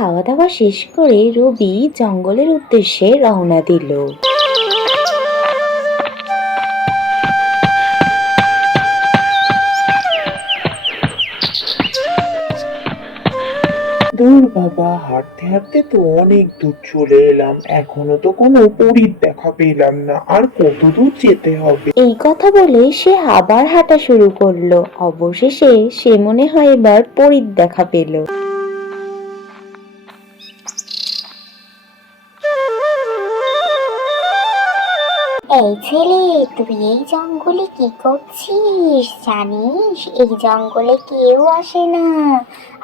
খাওয়া দাওয়া শেষ করে রবি জঙ্গলের উদ্দেশ্যে রওনা দিল। দূর বাবা, হাঁটতে হাঁটতে তো অনেক দূর চলে এলাম, এখনো তো কোনো পরীর দেখা পেলাম না। আর কত দূর যেতে হবে? এই কথা বলে সে আবার হাঁটা শুরু করলো। অবশেষে সে মনে হয় এবার পরীর দেখা পেল। এই ছেলে, তুই এই জঙ্গলে কি করছিস? জানিস এই জঙ্গলে কেউ আসে না,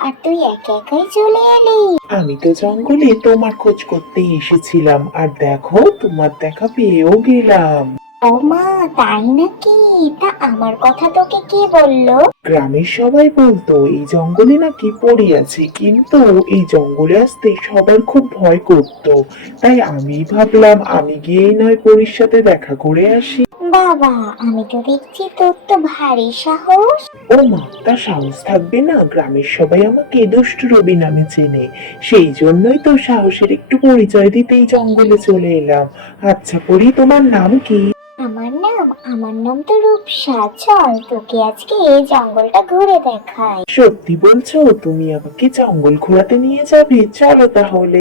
আর তুই একা একাই চলে এলি। আমি তো জঙ্গলে তোমার খোঁজ করতে এসেছিলাম, আর দেখো তোমার দেখা পেয়েও গেলাম। ও মা, তাই নাকি? তা আমার কথা তোকে কে বললো? গ্রামের সবাই বলতো এই জঙ্গলে নাকি পড়ে আছে, কিন্তু এই জঙ্গলে আসতে সবার খুব ভয় করতো। তাই আমি ভাবলাম আমি গিয়েই নয় পরীর সাথে দেখা করে আসি। বাবা, আমি তো দেখছি তোর তো ভারী সাহস। ও মা, তার সাহস থাকবে না? গ্রামের সবাই আমাকে দুষ্টু রবি নামে চেনে, সেই জন্যই তো সাহসের একটু পরিচয় দিতেই জঙ্গলে চলে এলাম। আচ্ছা পরি, তোমার নাম কি? আমার নাম তো রূপসা। চল তোকে আজকে এই জঙ্গলটা ঘুরে দেখাই। সত্যি বলছো? তুমি আমাকে জঙ্গল ঘোরাতে নিয়ে যাবে? চলো তাহলে।